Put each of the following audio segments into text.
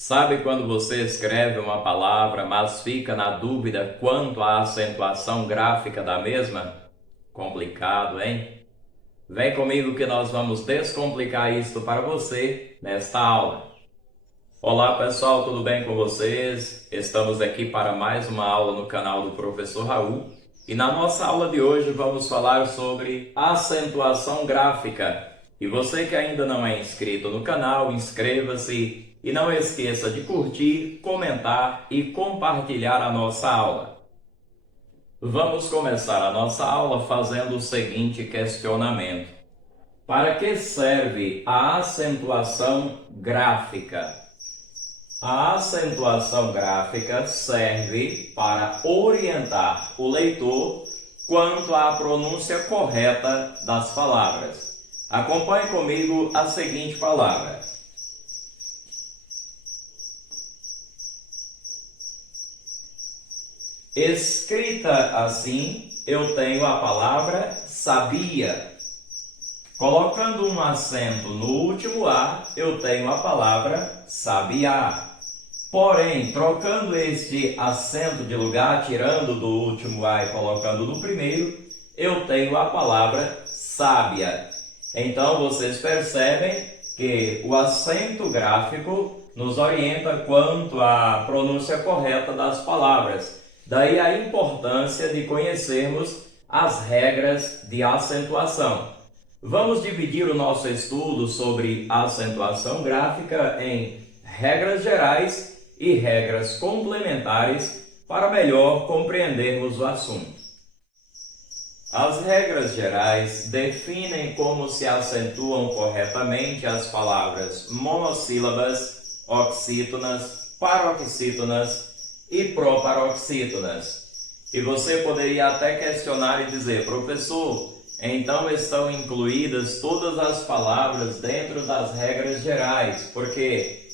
Sabe quando você escreve uma palavra, mas fica na dúvida quanto à acentuação gráfica da mesma? Complicado, hein? Vem comigo que nós vamos descomplicar isso para você nesta aula. Olá pessoal, tudo bem com vocês? Estamos aqui para mais uma aula no canal do Professor Raul. E na nossa aula de hoje vamos falar sobre acentuação gráfica. E você que ainda não é inscrito no canal, inscreva-se e não esqueça de curtir, comentar e compartilhar a nossa aula. Vamos começar a nossa aula fazendo o seguinte questionamento. Para que serve a acentuação gráfica? A acentuação gráfica serve para orientar o leitor quanto à pronúncia correta das palavras. Acompanhe comigo a seguinte palavra. Escrita assim, eu tenho a palavra sabia. Colocando um acento no último A, eu tenho a palavra sabiá. Porém, trocando este acento de lugar, tirando do último A e colocando no primeiro, eu tenho a palavra sábia. Então, vocês percebem que o acento gráfico nos orienta quanto à pronúncia correta das palavras. Daí a importância de conhecermos as regras de acentuação. Vamos dividir o nosso estudo sobre acentuação gráfica em regras gerais e regras complementares para melhor compreendermos o assunto. As regras gerais definem como se acentuam corretamente as palavras monossílabas, oxítonas, paroxítonas e proparoxítonas. E você poderia até questionar e dizer, professor, então estão incluídas todas as palavras dentro das regras gerais, porque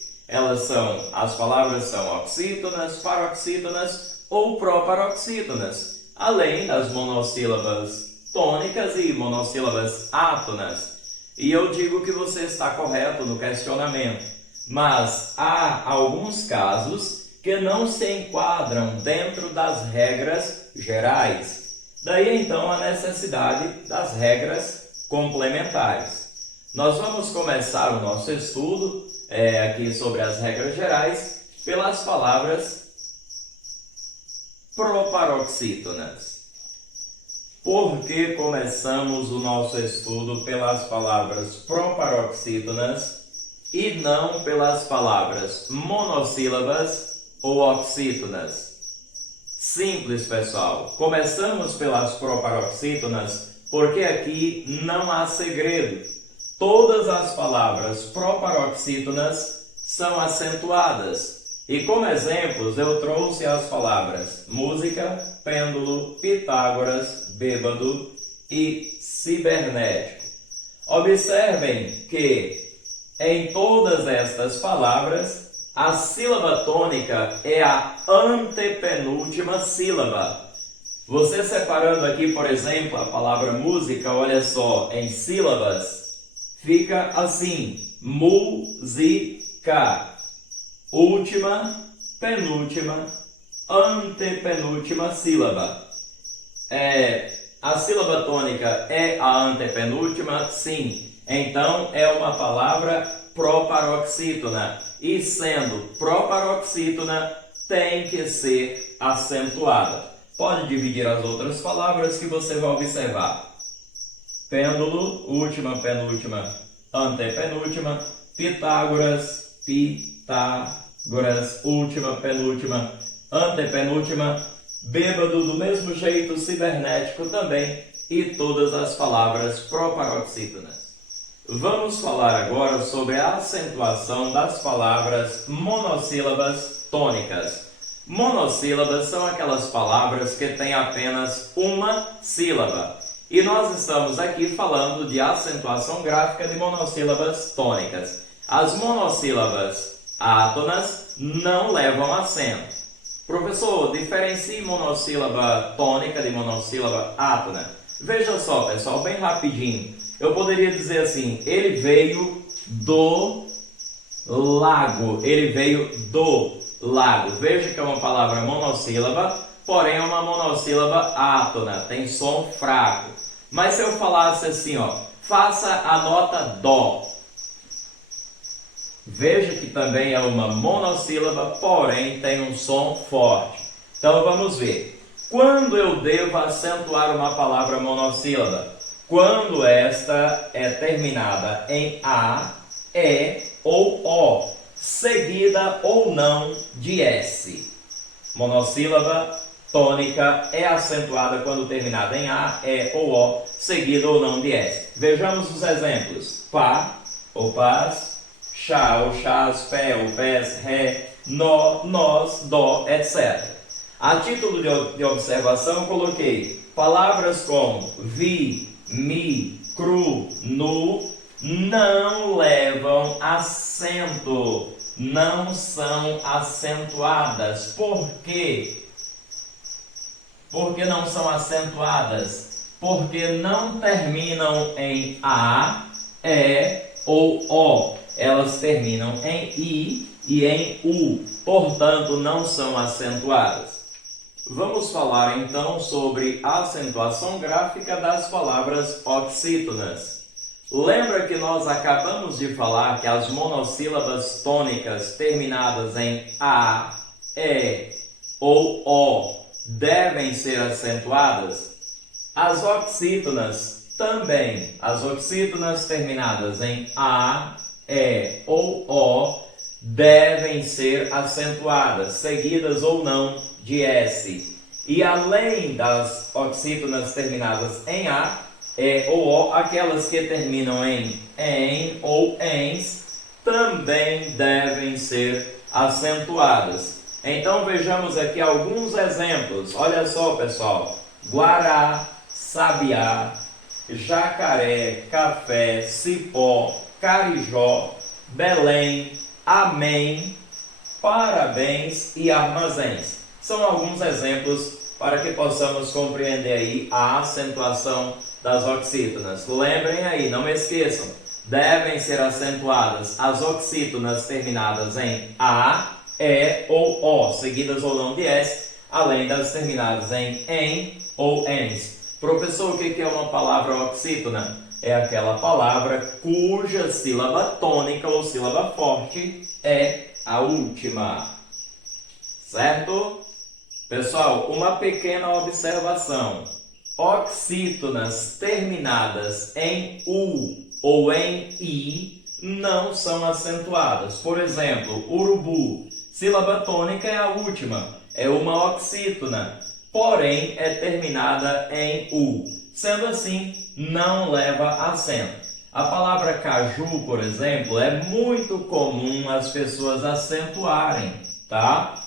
as palavras são oxítonas, paroxítonas ou proparoxítonas, além das monossílabas tônicas e monossílabas átonas. E eu digo que você está correto no questionamento, mas há alguns casos que não se enquadram dentro das regras gerais. Daí então a necessidade das regras complementares. Nós vamos começar o nosso estudo aqui sobre as regras gerais pelas palavras proparoxítonas. Por que começamos o nosso estudo pelas palavras proparoxítonas e não pelas palavras monossílabas ou oxítonas? Simples, pessoal. Começamos pelas proparoxítonas porque aqui não há segredo. Todas as palavras proparoxítonas são acentuadas. E como exemplos eu trouxe as palavras música, pêndulo, Pitágoras, bêbado e cibernético. Observem que em todas estas palavras a sílaba tônica é a antepenúltima sílaba. Você separando aqui, por exemplo, a palavra música, olha só, em sílabas, fica assim, música. Última, penúltima, antepenúltima sílaba. A sílaba tônica é a antepenúltima? Sim. Então, é uma palavra proparoxítona. E sendo proparoxítona, tem que ser acentuada. Pode dividir as outras palavras que você vai observar. Pêndulo, última, penúltima, antepenúltima. Pitágoras, Pitágoras, última, penúltima, antepenúltima. Bêbado, do mesmo jeito, cibernético também. E todas as palavras proparoxítonas. Vamos falar agora sobre a acentuação das palavras monossílabas tônicas. Monossílabas são aquelas palavras que têm apenas uma sílaba. E nós estamos aqui falando de acentuação gráfica de monossílabas tônicas. As monossílabas átonas não levam acento. Professor, diferencie monossílaba tônica de monossílaba átona. Veja só, pessoal, bem rapidinho. Eu poderia dizer assim, ele veio do Lago, ele veio do lago. Veja que é uma palavra monossílaba, porém é uma monossílaba átona, tem som fraco. Mas se eu falasse assim, ó, faça a nota dó. Veja que também é uma monossílaba, porém tem um som forte. Então vamos ver. Quando eu devo acentuar uma palavra monossílaba? Quando esta é terminada em A, E ou O, seguida ou não de S. Monossílaba tônica é acentuada quando terminada em A, E ou O, seguida ou não de S. Vejamos os exemplos. Pá ou pás, chá ou chás, pé ou pés, ré, nó, nós, dó, etc. A título de observação, eu coloquei palavras como vi, mi, cru, nu, não levam acento, não são acentuadas. Por quê? Por que não são acentuadas? Porque não terminam em A, E ou O. Elas terminam em I e em U, portanto não são acentuadas. Vamos falar então sobre a acentuação gráfica das palavras oxítonas. Lembra que nós acabamos de falar que as monossílabas tônicas terminadas em A, E ou O devem ser acentuadas? As oxítonas também. As oxítonas terminadas em A, E ou O devem ser acentuadas, seguidas ou não de S. E além das oxítonas terminadas em A, E ou O, aquelas que terminam em ou ens, também devem ser acentuadas. Então vejamos aqui alguns exemplos. Olha só, pessoal. Guará, sabiá, jacaré, café, cipó, carijó, Belém, amém, parabéns e armazéns. São alguns exemplos para que possamos compreender aí a acentuação das oxítonas. Lembrem aí, não esqueçam, devem ser acentuadas as oxítonas terminadas em A, E ou O, seguidas ou não de S, além das terminadas em ou ens. Professor, o que é uma palavra oxítona? É aquela palavra cuja sílaba tônica ou sílaba forte é a última. Certo? Pessoal, uma pequena observação. Oxítonas terminadas em U ou em I não são acentuadas. Por exemplo, urubu, sílaba tônica é a última, é uma oxítona, porém é terminada em U. Sendo assim, não leva acento. A palavra caju, por exemplo, é muito comum as pessoas acentuarem, tá?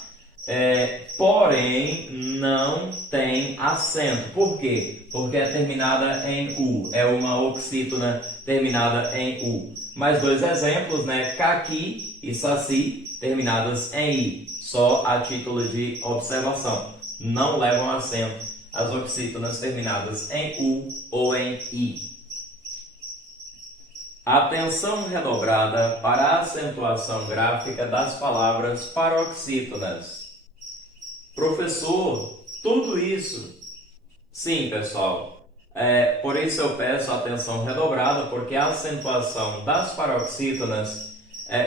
Porém, não tem acento. Por quê? Porque é terminada em U. É uma oxítona terminada em U. Mais dois exemplos, né? Caqui e saci, terminadas em I. Só a título de observação. Não levam acento as oxítonas terminadas em U ou em I. Atenção redobrada para a acentuação gráfica das palavras paroxítonas. Professor, tudo isso? Sim, pessoal. Por isso eu peço atenção redobrada, porque a acentuação das paroxítonas,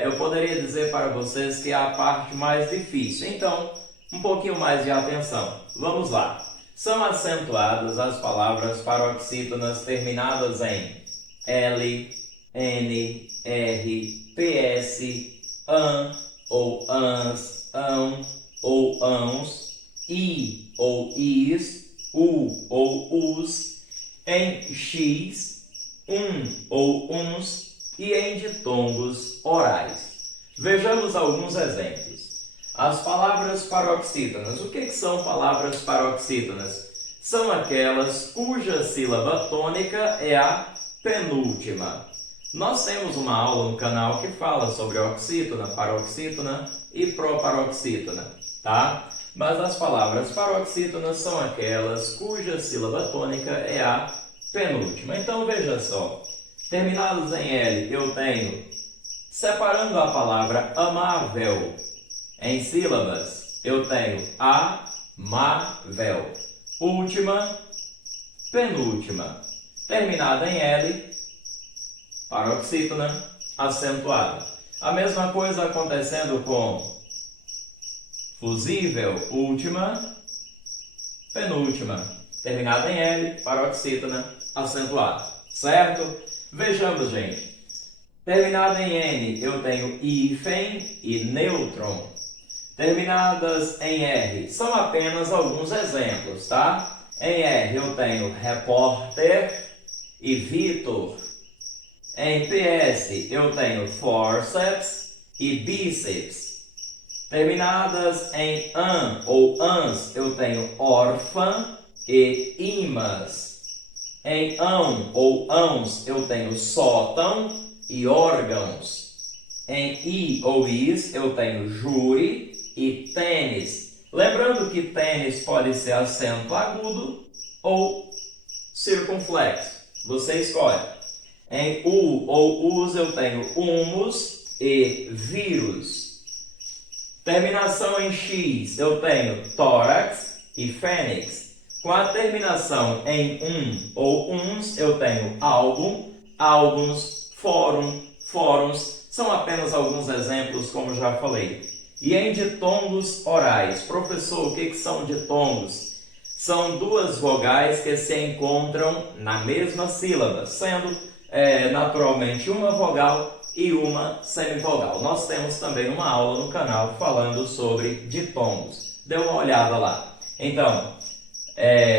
eu poderia dizer para vocês que é a parte mais difícil. Então, um pouquinho mais de atenção. Vamos lá. São acentuadas as palavras paroxítonas terminadas em L, N, R, PS, AN ou ANS, AN ou ANS, I ou IS, U ou US, em X, ou UNS e em ditongos orais. Vejamos alguns exemplos. As palavras paroxítonas. O que são palavras paroxítonas? São aquelas cuja sílaba tônica é a penúltima. Nós temos uma aula no canal que fala sobre oxítona, paroxítona e proparoxítona, tá? Mas as palavras paroxítonas são aquelas cuja sílaba tônica é a penúltima. Então veja só, terminados em L eu tenho Separando a palavra amável em sílabas, eu tenho amável. Última, penúltima. Terminada em L, paroxítona, acentuada. A mesma coisa acontecendo com fusível, última, penúltima. Terminada em L, paroxítona, acentuada. Certo? Vejamos, gente. Terminada em N, eu tenho hífen e nêutron. Terminadas em R, são apenas alguns exemplos, tá? Em R eu tenho repórter e Vitor. Em PS eu tenho forceps e bíceps. Terminadas em an ou ans, eu tenho órfã e imas. Em ão ou ãos, eu tenho sótão e órgãos. Em i ou is, eu tenho júri e tênis. Lembrando que tênis pode ser acento agudo ou circunflexo. Você escolhe. Em u ou us, eu tenho humus e vírus. Terminação em x, eu tenho tórax e fênix. Com a terminação em ou uns, eu tenho álbum, álbuns, fórum, fóruns. São apenas alguns exemplos, como já falei. E em ditongos orais. Professor, o que são ditongos? São duas vogais que se encontram na mesma sílaba, sendo naturalmente uma vogal e uma semivogal. Nós temos também uma aula no canal falando sobre ditongos. Dê uma olhada lá. Então,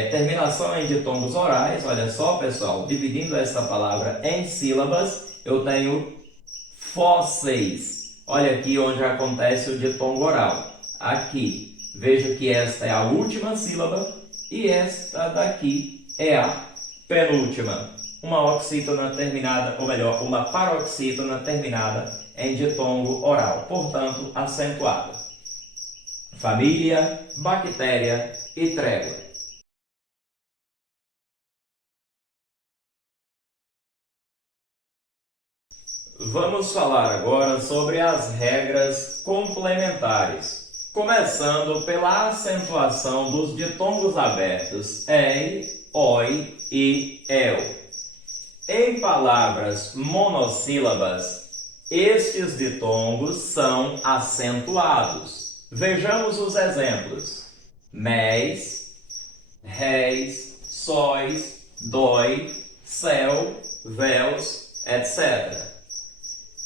terminação em ditongos orais, olha só, pessoal, dividindo essa palavra em sílabas, eu tenho fósseis. Olha aqui onde acontece o ditongo oral. Aqui, veja que esta é a última sílaba e esta daqui é a penúltima. Uma oxítona terminada, ou melhor, uma paroxítona terminada em ditongo oral, portanto, acentuada. Família, bactéria e trégua. Vamos falar agora sobre as regras complementares, começando pela acentuação dos ditongos abertos EI, OI e EL. Em palavras monossílabas, estes ditongos são acentuados. Vejamos os exemplos: méis, réis, sóis, dói, céu, véus, etc.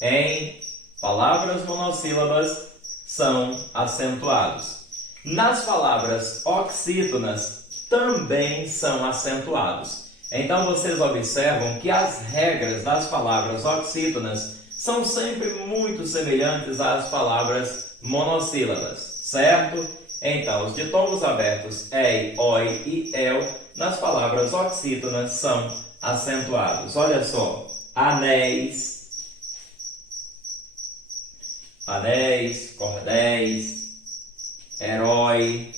Em palavras monossílabas, são acentuados. Nas palavras oxítonas, também são acentuados. Então, vocês observam que as regras das palavras oxítonas são sempre muito semelhantes às palavras monossílabas, certo? Então, os ditongos abertos EI, OI e EL nas palavras oxítonas são acentuados. Olha só, anéis, cordéis, herói,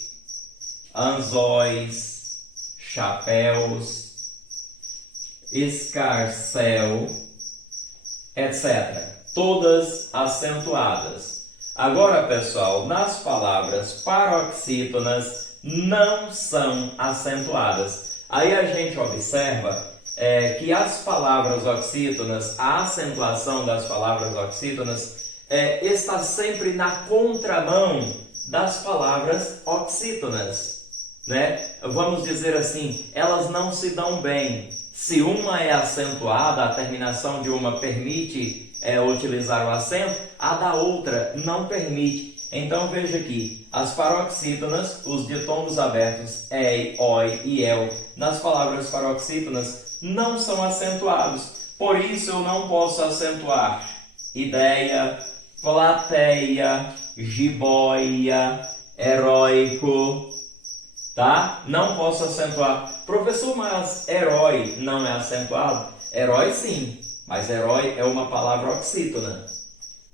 anzóis, chapéus, escarcel, etc. Todas acentuadas. Agora, pessoal, nas palavras paroxítonas não são acentuadas. Aí a gente observa que as palavras oxítonas, a acentuação das palavras oxítonas está sempre na contramão das palavras oxítonas, né? Vamos dizer assim, elas não se dão bem. Se uma é acentuada, a terminação de uma permite utilizar o acento, a da outra não permite. Então veja aqui, as paroxítonas, os ditongos abertos EI, OI e EL, nas palavras paroxítonas não são acentuados. Por isso eu não posso acentuar ideia, plateia, jiboia, heróico, tá? Não posso acentuar. Professor, mas herói não é acentuado? Herói sim, mas herói é uma palavra oxítona.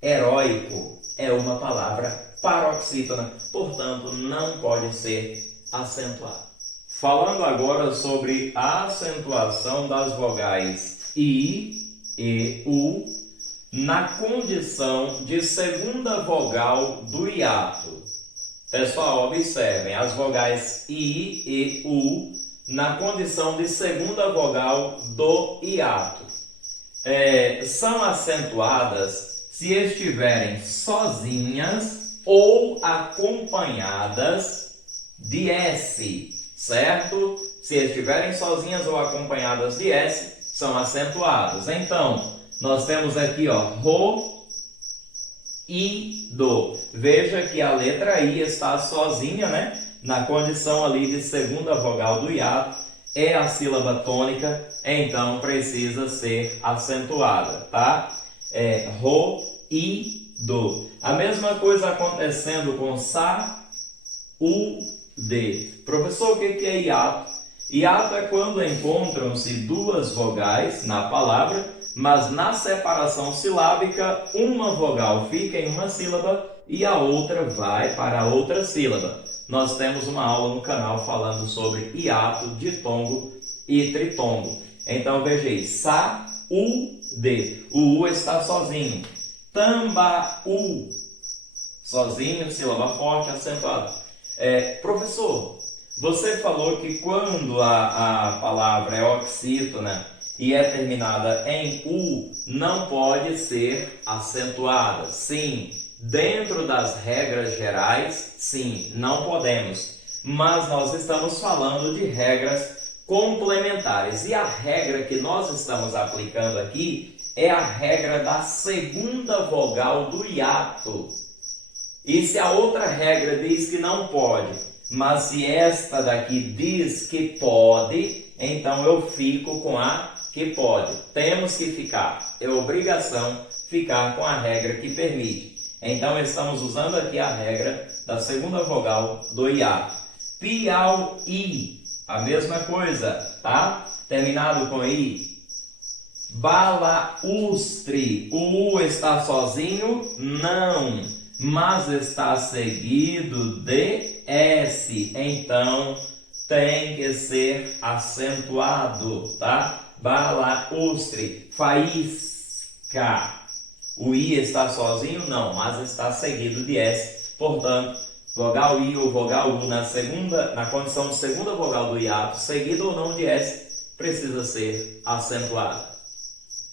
Heróico é uma palavra paroxítona, portanto não pode ser acentuado. Falando agora sobre a acentuação das vogais I e U, na condição de segunda vogal do hiato. Pessoal, observem as vogais I e U na condição de segunda vogal do hiato. São acentuadas se estiverem sozinhas ou acompanhadas de S, certo? Se estiverem sozinhas ou acompanhadas de S, são acentuadas. Então, nós temos aqui, ó, ro, I, do. Veja que a letra I está sozinha, né? Na condição ali de segunda vogal do hiato, é a sílaba tônica, então precisa ser acentuada, tá? Ro, I, do. A mesma coisa acontecendo com sa, u, de. Professor, o que é hiato? Hiato é quando encontram-se duas vogais na palavra, mas na separação silábica, uma vogal fica em uma sílaba e a outra vai para a outra sílaba. Nós temos uma aula no canal falando sobre hiato, ditongo e tritongo. Então veja aí, sa, u, de. O u está sozinho. Tamba, u, sozinho, sílaba forte, acentuada. Professor, você falou que quando a palavra é oxítona e é terminada em U, não pode ser acentuada. Sim, dentro das regras gerais, sim, não podemos. Mas nós estamos falando de regras complementares. E a regra que nós estamos aplicando aqui é a regra da segunda vogal do hiato. E se a outra regra diz que não pode, mas se esta daqui diz que pode, então eu fico com a que pode. Temos que ficar. É obrigação ficar com a regra que permite. Então estamos usando aqui a regra da segunda vogal do hiato. Piauí, a mesma coisa, tá? Terminado com I. Balaustre, o U está sozinho? Não, mas está seguido de S, então tem que ser acentuado, tá? Balaustre, faísca, o I está sozinho? Não, mas está seguido de S, portanto, vogal I ou vogal U na condição de segunda vogal do hiato, seguido ou não de S, precisa ser acentuada.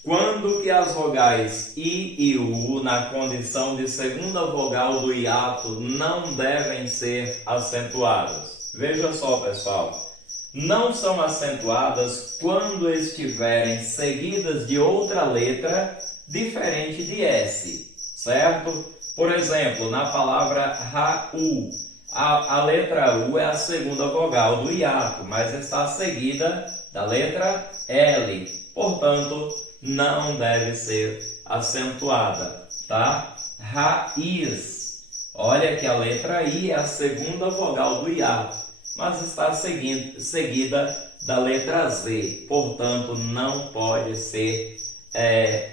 Quando que as vogais I e U, na condição de segunda vogal do hiato, não devem ser acentuadas? Veja só, pessoal. Não são acentuadas quando estiverem seguidas de outra letra diferente de S, certo? Por exemplo, na palavra Raul, a letra U é a segunda vogal do hiato, mas está seguida da letra L. Portanto, não deve ser acentuada, tá? Raiz. Olha que a letra I é a segunda vogal do hiato, mas está seguida da letra Z. Portanto, não pode ser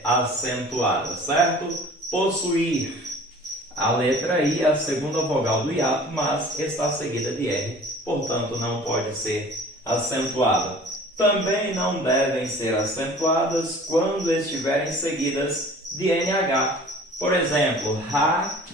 acentuada, certo? Possuir. A letra I é a segunda vogal do hiato, mas está seguida de R. Portanto, não pode ser acentuada. Também não devem ser acentuadas quando estiverem seguidas de NH. Por exemplo, rainha.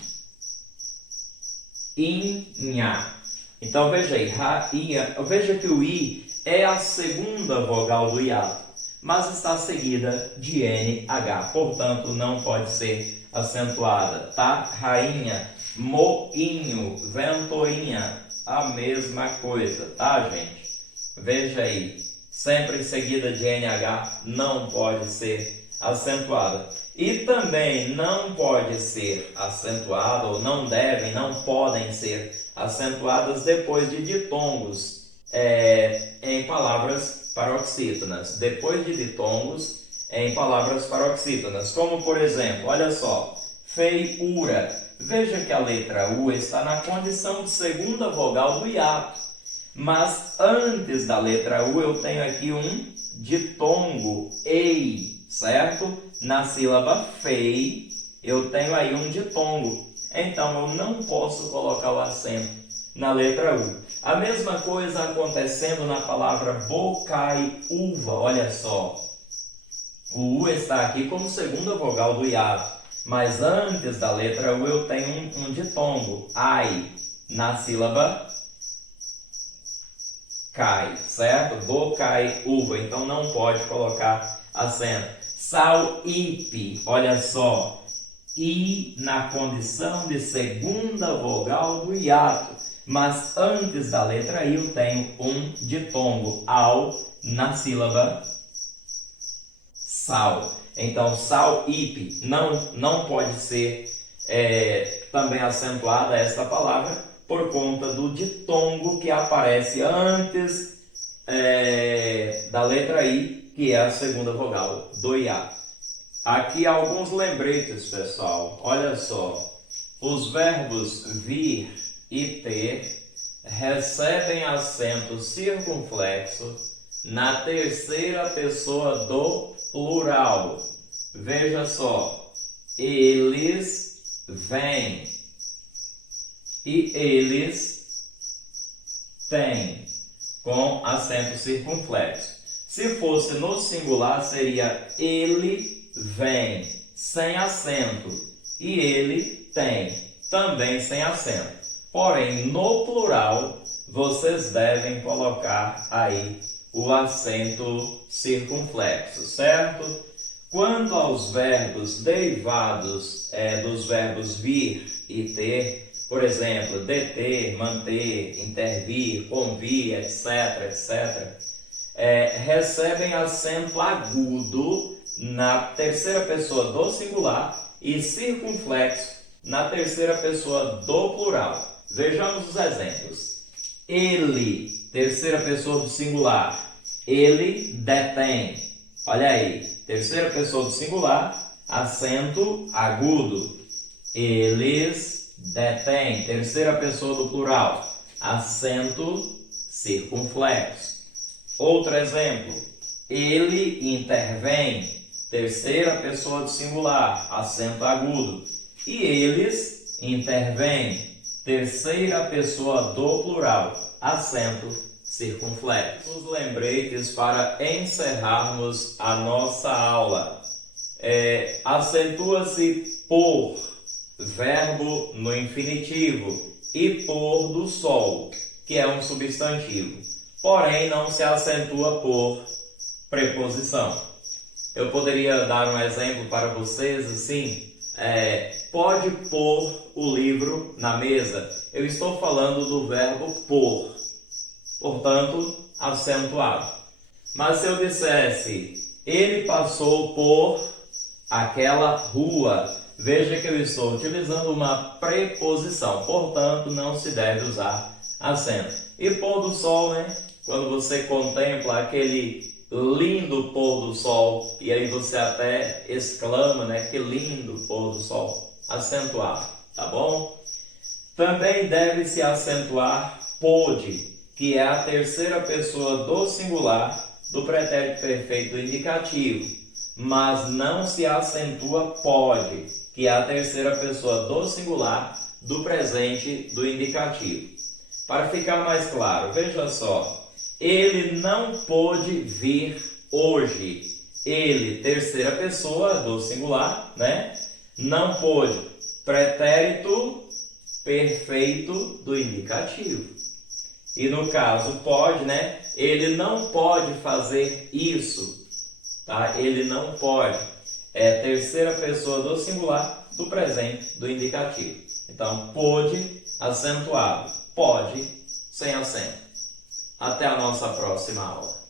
Então veja aí, rainha. Veja que o I é a segunda vogal do hiato, mas está seguida de NH. Portanto, não pode ser acentuada, tá? Rainha, moinho, ventoinha, a mesma coisa, tá, gente? Veja aí. Sempre seguida de NH, não pode ser acentuada. E também não pode ser acentuada, ou não podem ser acentuadas depois de ditongos em palavras paroxítonas. Depois de ditongos em palavras paroxítonas. Como, por exemplo, olha só, feiura. Veja que a letra U está na condição de segunda vogal do hiato. Mas antes da letra U eu tenho aqui um ditongo, ei, certo? Na sílaba fei eu tenho aí um ditongo. Então eu não posso colocar o acento na letra U. A mesma coisa acontecendo na palavra bocaiúva, olha só. O U está aqui como segunda vogal do hiato, mas antes da letra U eu tenho um ditongo, ai, na sílaba cai, certo? Bocai, uva, então não pode colocar acento. Sauípe, olha só, I na condição de segunda vogal do hiato, mas antes da letra I eu tenho um ditongo, ao, na sílaba sal. Então, sauípe não pode ser também acentuada esta palavra por conta do ditongo que aparece antes da letra I, que é a segunda vogal do hiato. Aqui alguns lembretes, pessoal. Olha só. Os verbos vir e ter recebem acento circunflexo na terceira pessoa do plural. Veja só. Eles vêm e eles têm, com acento circunflexo. Se fosse no singular, seria ele vem, sem acento, e ele tem, também sem acento. Porém, no plural, vocês devem colocar aí o acento circunflexo, certo? Quanto aos verbos derivados dos verbos vir e ter, por exemplo, deter, manter, intervir, convir, etc., etc., recebem acento agudo na terceira pessoa do singular e circunflexo na terceira pessoa do plural. Vejamos os exemplos. Ele, terceira pessoa do singular, ele detém. Olha aí, terceira pessoa do singular, acento agudo. Eles detêm, terceira pessoa do plural, acento circunflexo. Outro exemplo, ele intervém, terceira pessoa do singular, acento agudo. E eles intervêm, terceira pessoa do plural, acento circunflexo. Os lembretes para encerrarmos a nossa aula. Acentua-se por, verbo no infinitivo, e pôr do sol, que é um substantivo. Porém, não se acentua por preposição. Eu poderia dar um exemplo para vocês assim. Pode pôr o livro na mesa. Eu estou falando do verbo pôr, portanto, acentuado. Mas se eu dissesse, ele passou por aquela rua, veja que eu estou utilizando uma preposição, portanto, não se deve usar acento. E pôr do sol, né? Quando você contempla aquele lindo pôr do sol, e aí você até exclama, né? Que lindo pôr do sol. Acentuado, tá bom? Também deve-se acentuar pôde, que é a terceira pessoa do singular do pretérito perfeito indicativo, mas não se acentua pode, que é a terceira pessoa do singular do presente do indicativo. Para ficar mais claro, veja só. Ele não pôde vir hoje. Ele, terceira pessoa do singular, né? Não pôde. Pretérito perfeito do indicativo. E no caso pode, né? Ele não pode fazer isso, tá? Ele não pode. É terceira pessoa do singular do presente do indicativo. Então, pôde acentuado. Pode sem acento. Até a nossa próxima aula.